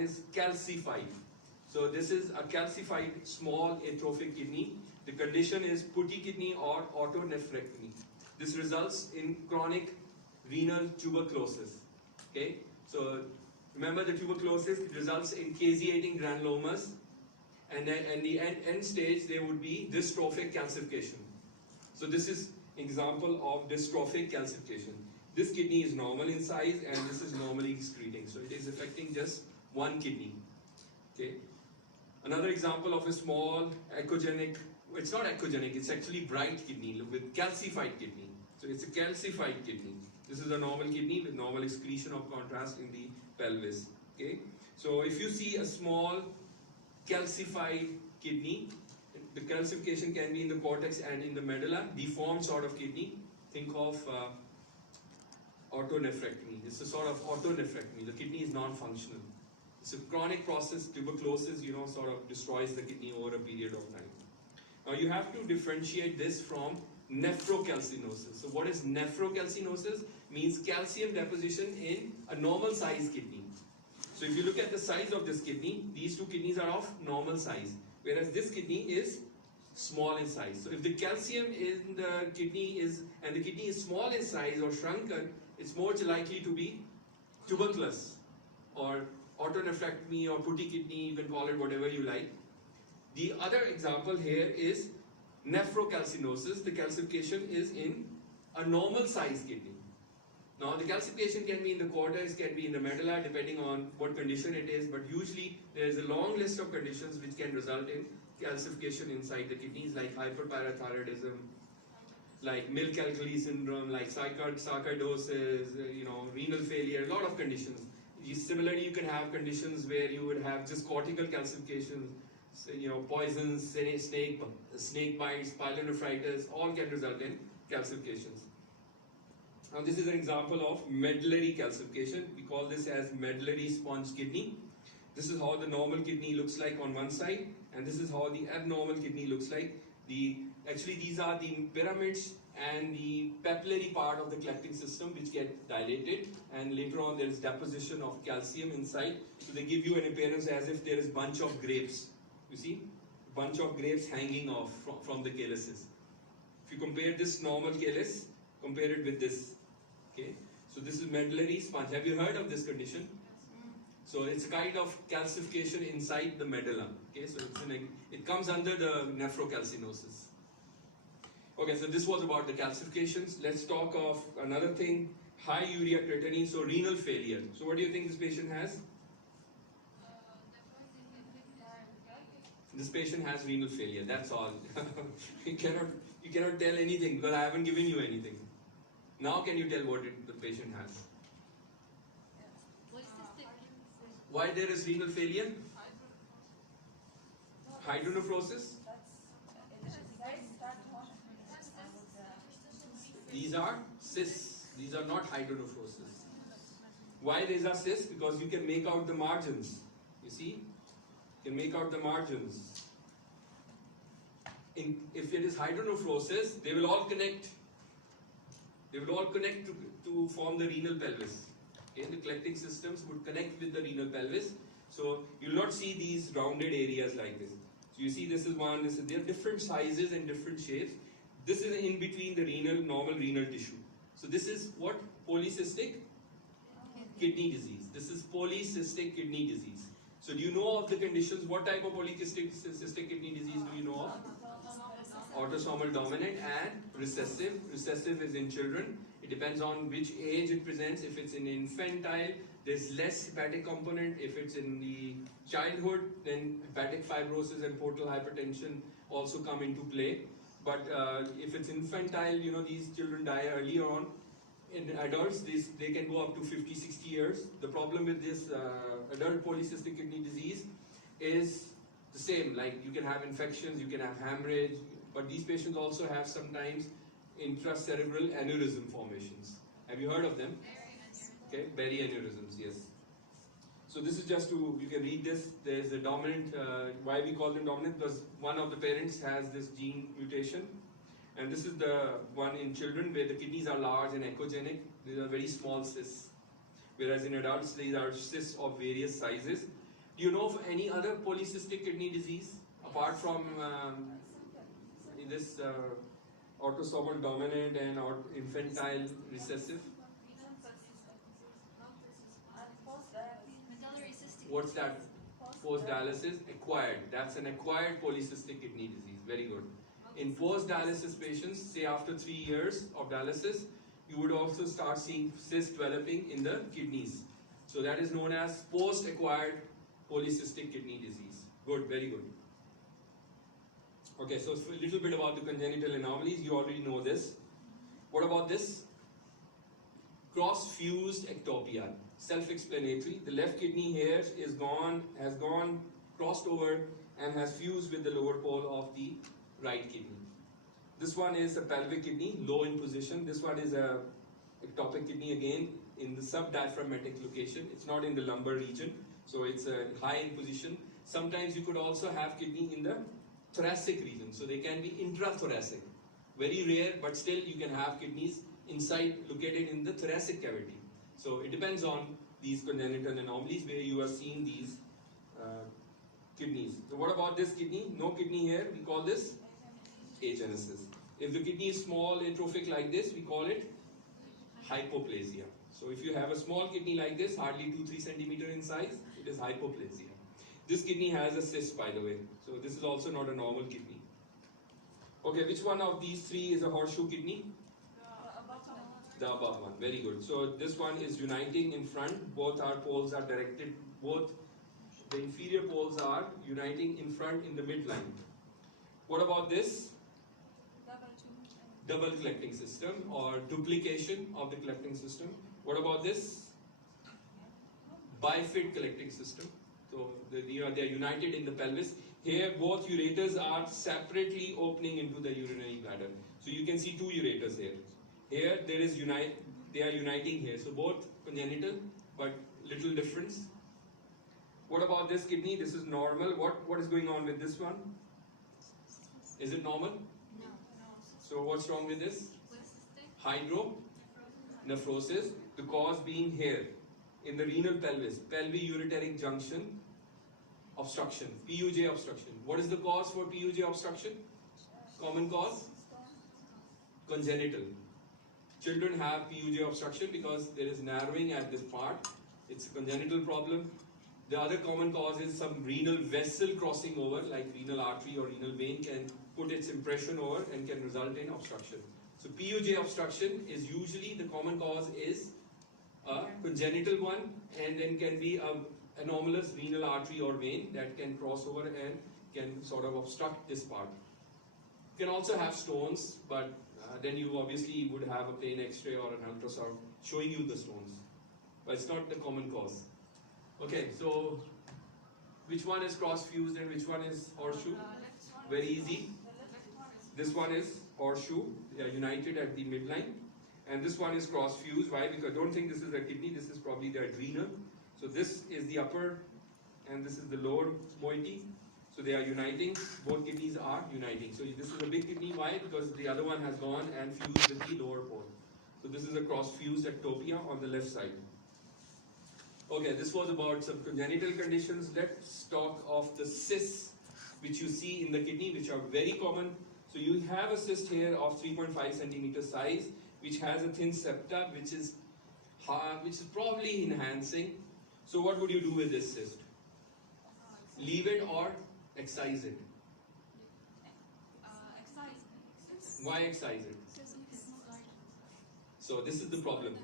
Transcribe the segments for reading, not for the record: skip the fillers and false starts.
one is calcified. So this is a calcified small atrophic kidney. The condition is putty kidney or autonephrectomy. This results in chronic renal tuberculosis. Okay, so remember the tuberculosis results in caseating granulomas, and then in the end stage there would be dystrophic calcification. So this is example of dystrophic calcification. This kidney is normal in size and this is normally excreting. So it is affecting just one kidney. Okay. Another example of a small echogenic, it's not echogenic, it's actually bright kidney with calcified kidney. So it's a calcified kidney. This is a normal kidney with normal excretion of contrast in the pelvis. Okay. So if you see a small calcified kidney, the calcification can be in the cortex and in the medulla, deformed sort of kidney. Think of autonephrectomy. It's a sort of autonephrectomy. The kidney is non-functional. It's a chronic process. Tuberculosis, sort of destroys the kidney over a period of time. Now you have to differentiate this from nephrocalcinosis. So what is nephrocalcinosis? Means calcium deposition in a normal size kidney. So if you look at the size of this kidney, these two kidneys are of normal size, whereas this kidney is small in size. So if the calcium in the kidney is, and the kidney is small in size or shrunken, it's more likely to be tuberculous or autonephrectomy or putty kidney, you can call it whatever you like. The other example here is nephrocalcinosis. The calcification is in a normal size kidney. Now the calcification can be in the cortex, can be in the medulla, depending on what condition it is, but usually there is a long list of conditions which can result in calcification inside the kidneys, like hyperparathyroidism, like milk alkali syndrome, like sarcoidosis, renal failure, a lot of conditions. Similarly, you can have conditions where you would have just cortical calcifications, poisons, snake bites, pyelonephritis, all can result in calcifications. Now this is an example of medullary calcification. We call this as medullary sponge kidney. This is how the normal kidney looks like on one side, and this is how the abnormal kidney looks like. Actually these are the pyramids and the papillary part of the collecting system which get dilated, and later on there is deposition of calcium inside. So they give you an appearance as if there is bunch of grapes. You see? Bunch of grapes hanging off from the calyces. If you compare this normal calyx, compare it with this. Okay? So this is medullary sponge. Have you heard of this condition? So it's a kind of calcification inside the medulla. Okay, so it comes under the nephrocalcinosis. Okay, so this was about the calcifications. Let's talk of another thing, high urea creatinine, so renal failure. So what do you think this patient has? This patient has renal failure, that's all. you cannot tell anything because I haven't given you anything. Now can you tell what the patient has? Why there is renal failure? Hydronephrosis? These are cysts. These are not hydronephrosis. Why these are cysts? Because you can make out the margins. You see? You can make out the margins. If it is hydronephrosis, they will all connect. They will all connect to form the renal pelvis. Okay? The collecting systems would connect with the renal pelvis. So you will not see these rounded areas like this. So you see this is one, they are different sizes and different shapes. This is in between the normal renal tissue. So this is what? Polycystic kidney disease. This is polycystic kidney disease. So do you know of the conditions? What type of polycystic kidney disease do you know of? Autosomal dominant and recessive. Recessive is in children. It depends on which age it presents. If it's in infantile, there's less hepatic component. If it's in the childhood, then hepatic fibrosis and portal hypertension also come into play. But if it's infantile, these children die earlier on. In adults, they can go up to 50, 60 years. The problem with this adult polycystic kidney disease is the same. Like you can have infections, you can have hemorrhage, but these patients also have sometimes intracerebral aneurysm formations. Have you heard of them? Okay, berry aneurysms, yes. So this is just you can read this. There's a dominant, why we call them dominant? Because one of the parents has this gene mutation. And this is the one in children where the kidneys are large and echogenic. These are very small cysts. Whereas in adults, these are cysts of various sizes. Do you know of any other polycystic kidney disease apart from this autosomal dominant and infantile recessive? What's that? Post-dialysis, acquired. That's an acquired polycystic kidney disease. Very good. In post-dialysis patients, say after 3 years of dialysis, you would also start seeing cysts developing in the kidneys. So that is known as post-acquired polycystic kidney disease. Good, very good. Okay, so a little bit about the congenital anomalies. You already know this. What about this? Cross-fused ectopia. Self-explanatory. The left kidney here has gone, crossed over and has fused with the lower pole of the right kidney. This one is a pelvic kidney, low in position. This one is a ectopic kidney again in the subdiaphragmatic location. It's not in the lumbar region, so it's high in position. Sometimes you could also have kidney in the thoracic region, so they can be intrathoracic. Very rare, but still you can have kidneys inside, located in the thoracic cavity. So it depends on these congenital anomalies where you are seeing these kidneys. So what about this kidney? No kidney here, we call this agenesis. If the kidney is small, atrophic like this, we call it hypoplasia. So if you have a small kidney like this, hardly 2-3 centimeter in size, it is hypoplasia. This kidney has a cyst, by the way. So this is also not a normal kidney. Okay, which one of these three is a horseshoe kidney? The above one. Very good. So this one is uniting in front. Both our poles are directed. Both the inferior poles are uniting in front in the midline. What about this? Double collecting system or duplication of the collecting system. What about this? Bifid collecting system. So they are united in the pelvis. Here both ureters are separately opening into the urinary bladder. So you can see two ureters here. Here they are uniting here. So both congenital but little difference. What about this kidney? This is normal. What is going on with this one? Is it normal? No. So what's wrong with this? Hydronephrosis. The cause being here in the renal pelvis, pelvic-ureteric junction obstruction, PUJ obstruction. What is the cause for PUJ obstruction? Common cause? Congenital. Children have PUJ obstruction because there is narrowing at this part. It's a congenital problem. The other common cause is some renal vessel crossing over, like renal artery or renal vein can put its impression over and can result in obstruction. So PUJ obstruction is usually the common cause is a congenital one, and then can be an anomalous renal artery or vein that can cross over and can sort of obstruct this part. You can also have stones, but then you obviously would have a plain X-ray or an ultrasound showing you the stones. But it's not the common cause. Okay, so which one is cross-fused and which one is horseshoe? Very easy. This one is horseshoe. They are united at the midline. And this one is cross-fused. Why? Because don't think this is a kidney. This is probably the adrenal. So this is the upper and this is the lower moiety. So they are uniting. Both kidneys are uniting. So this is a big kidney. Why? Because the other one has gone and fused with the lower pole. So this is a cross-fused ectopia on the left side. Okay, this was about some congenital conditions. Let's talk of the cysts which you see in the kidney, which are very common. So you have a cyst here of 3.5 centimeter size, which has a thin septa, which is probably enhancing. So what would you do with this cyst? Leave it or excise it? Excise. Why excise it? So this is the problem.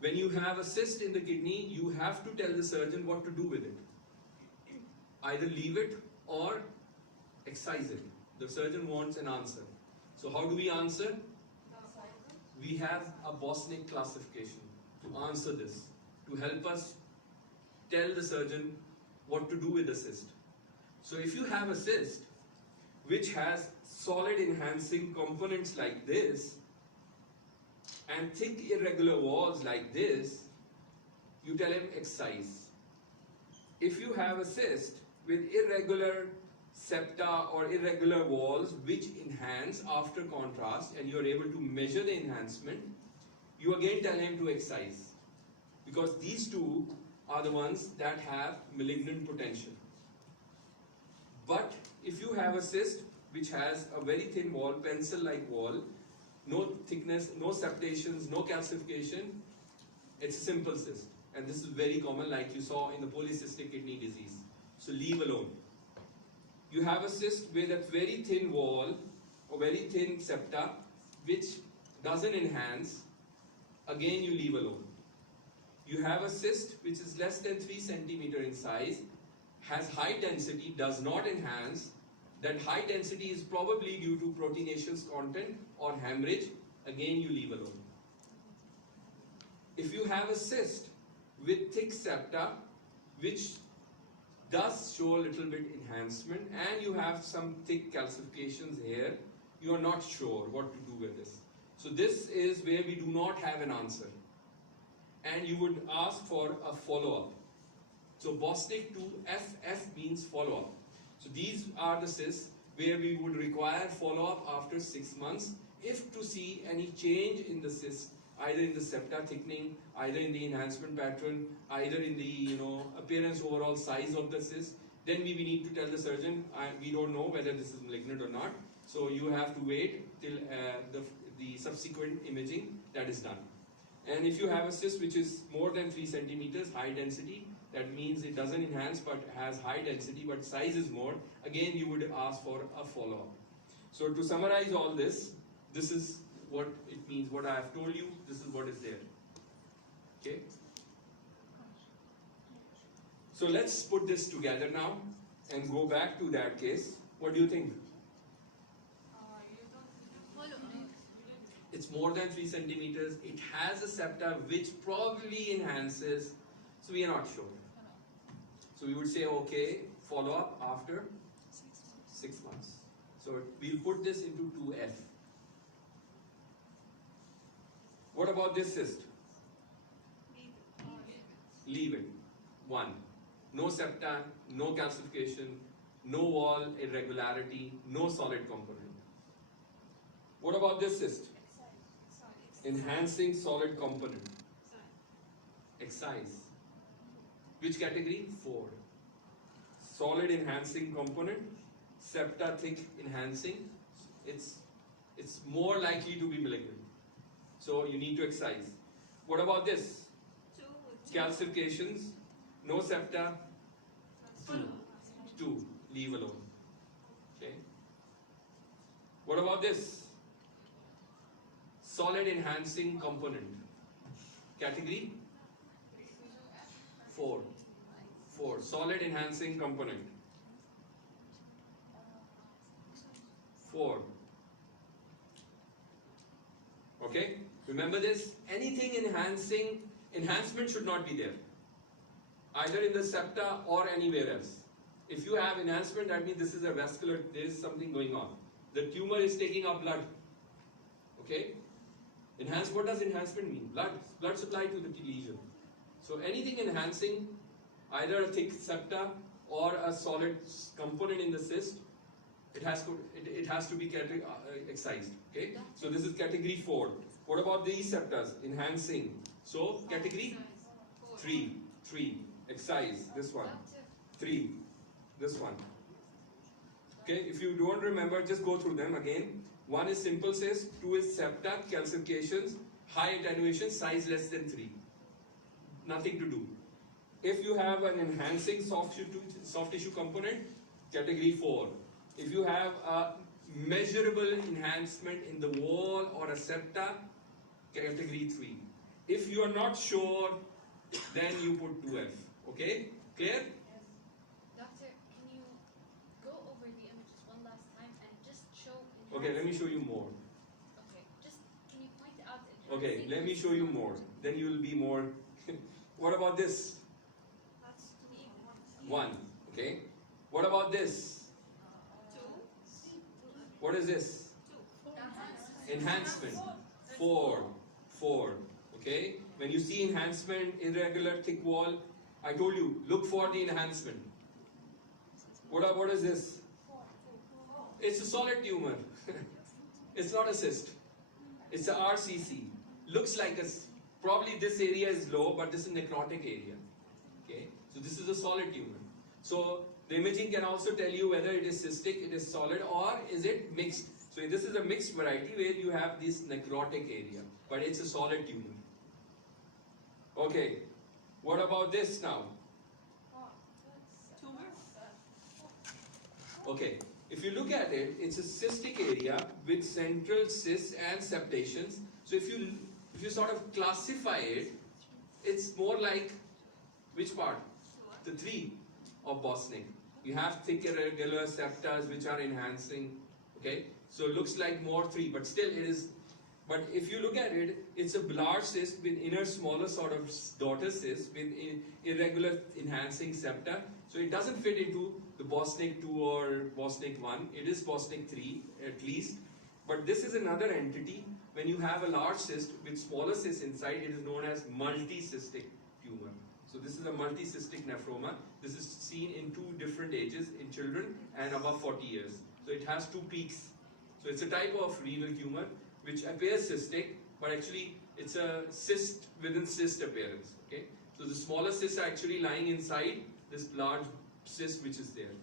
When you have a cyst in the kidney, you have to tell the surgeon what to do with it. Either leave it or excise it. The surgeon wants an answer. So how do we answer? We have a Bosniak classification to answer this, to help us tell the surgeon what to do with the cyst. So if you have a cyst which has solid enhancing components like this and thick irregular walls like this, you tell him excise. If you have a cyst with irregular septa or irregular walls which enhance after contrast and you are able to measure the enhancement, you again tell him to excise. Because these two are the ones that have malignant potential. But if you have a cyst which has a very thin wall, pencil-like wall, no thickness, no septations, no calcification, it's a simple cyst. And this is very common, like you saw in the polycystic kidney disease. So leave alone. You have a cyst with a very thin wall or very thin septa which doesn't enhance, again you leave alone. You have a cyst which is less than 3 centimeter in size, has high density, does not enhance. That high density is probably due to proteinaceous content or hemorrhage, again you leave alone. If you have a cyst with thick septa which does show a little bit enhancement and you have some thick calcifications here, you are not sure what to do with this. So this is where we do not have an answer. And you would ask for a follow-up. So Bostic 2FF means follow-up. So these are the cysts where we would require follow-up after 6 months if to see any change in the cyst, either in the septa thickening, either in the enhancement pattern, either in the appearance overall size of the cyst. Then we need to tell the surgeon, we don't know whether this is malignant or not. So you have to wait till the subsequent imaging that is done. And if you have a cyst which is more than 3 centimeters, high density, that means it doesn't enhance but has high density but size is more, again you would ask for a follow-up. So to summarize all this, this is what it means, what I have told you, this is what is there. Okay? So let's put this together now and go back to that case. What do you think? It's more than 3 centimeters. It has a septa which probably enhances. So we are not sure. So we would say, okay, follow up after 6 months. So we'll put this into 2F. What about this cyst? Leave it. 1. No septa, no calcification, no wall irregularity, no solid component. What about this cyst? Enhancing solid component. Excise. Which category? 4. Solid enhancing component, septa thick enhancing. It's more likely to be malignant. So you need to excise. What about this? Calcifications, no septa, 2. Leave alone. Okay. What about this? Solid enhancing component. Category? 4. 4. Solid enhancing component. 4. Okay? Remember this? Anything enhancement should not be there. Either in the septa or anywhere else. If you have enhancement, that means this is a vascular, there is something going on. The tumor is taking up blood. Okay? What does enhancement mean? Blood supply to the lesion. So anything enhancing, either a thick septa or a solid component in the cyst, it has to be excised. Okay? So this is category 4. What about these septas? Enhancing. So category 3. 3. Excise. This one. 3. This one. Okay? If you don't remember, just go through them again. 1 is simple cyst, 2 is septa, calcifications, high attenuation, size less than 3. Nothing to do. If you have an enhancing soft tissue component, category 4. If you have a measurable enhancement in the wall or a septa, category 3. If you are not sure, then you put 2F. Okay? Clear? Yes. Doctor, can you go over the images one last time and just show... Okay, let me show you more. Okay, just can you point out... Okay, let me show you more. Then you will be more... What about this? That's 1. Okay. What about this? 2. What is this? 2. Enhancement. 4. 4. Okay. When you see enhancement, irregular thick wall, I told you, look for the enhancement. What is this? It's a solid tumor. It's not a cyst. It's a RCC. Looks like a... Probably this area is low, but this is necrotic area. So this is a solid tumor. So the imaging can also tell you whether it is cystic, it is solid, or is it mixed. So this is a mixed variety where you have this necrotic area, but it's a solid tumor. Okay, what about this now? Okay, if you look at it, it's a cystic area with central cysts and septations. So if you sort of classify it, it's more like which part? The 3 of Bosniak. You have thick irregular septas which are enhancing. Okay, so it looks like more 3, but still it is. But if you look at it, it's a large cyst with inner smaller sort of daughter cyst with irregular enhancing septa. So it doesn't fit into the Bosniak 2 or Bosniak 1. It is Bosniak 3 at least. But this is another entity. When you have a large cyst with smaller cysts inside, it is known as multicystic tumor. So this is a multicystic nephroma. This is seen in 2 different ages in children and above 40 years. So it has 2 peaks. So it's a type of renal tumor which appears cystic, but actually it's a cyst within cyst appearance. Okay, so the smaller cysts are actually lying inside this large cyst which is there.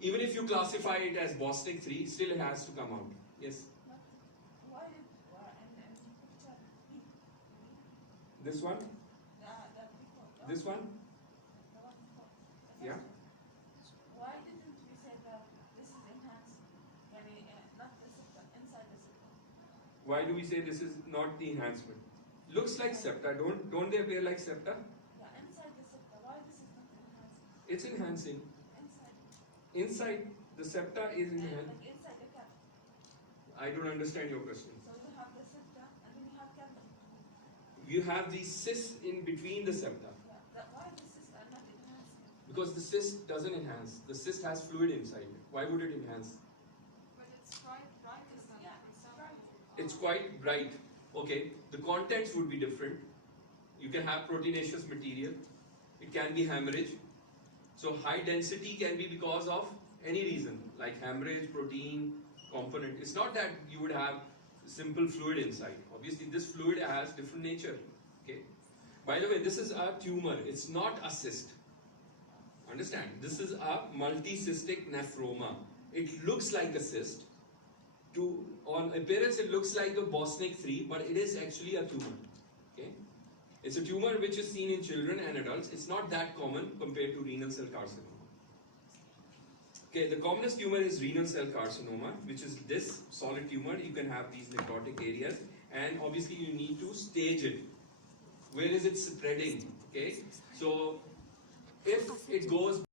Even if you classify it as Bosniak 3, still it has to come out. Yes. This one? This one? Yeah. Why didn't we say that this is enhanced? Maybe not the septum, inside the septum. Why do we say this is not the enhancement? Looks like septa. Don't they appear like septa? Yeah, inside the septum. Why this is not enhanced? It's enhancing. Inside. Inside the septa is enhancing. Like inside the cap. I don't understand your question. So you have the septum and then you have cap. You have these cysts in between the septa. Yeah. Why the cysts are not enhanced? Because the cyst doesn't enhance. The cyst has fluid inside it. Why would it enhance? But it's quite bright, isn't it? Yeah, It's quite bright. Okay, the contents would be different. You can have proteinaceous material. It can be hemorrhage. So high density can be because of any reason, like hemorrhage, protein, component. It's not that you would have simple fluid inside. Obviously, this fluid has different nature. Okay. By the way, this is a tumor. It's not a cyst. Understand? This is a multicystic nephroma. It looks like a cyst. On appearance, it looks like a Bosniak 3, but it is actually a tumor. Okay? It's a tumor which is seen in children and adults. It's not that common compared to renal cell carcinoma. Okay, the commonest tumor is renal cell carcinoma, which is this solid tumor. You can have these necrotic areas, and obviously you need to stage it. Where is it spreading? Okay, so if it goes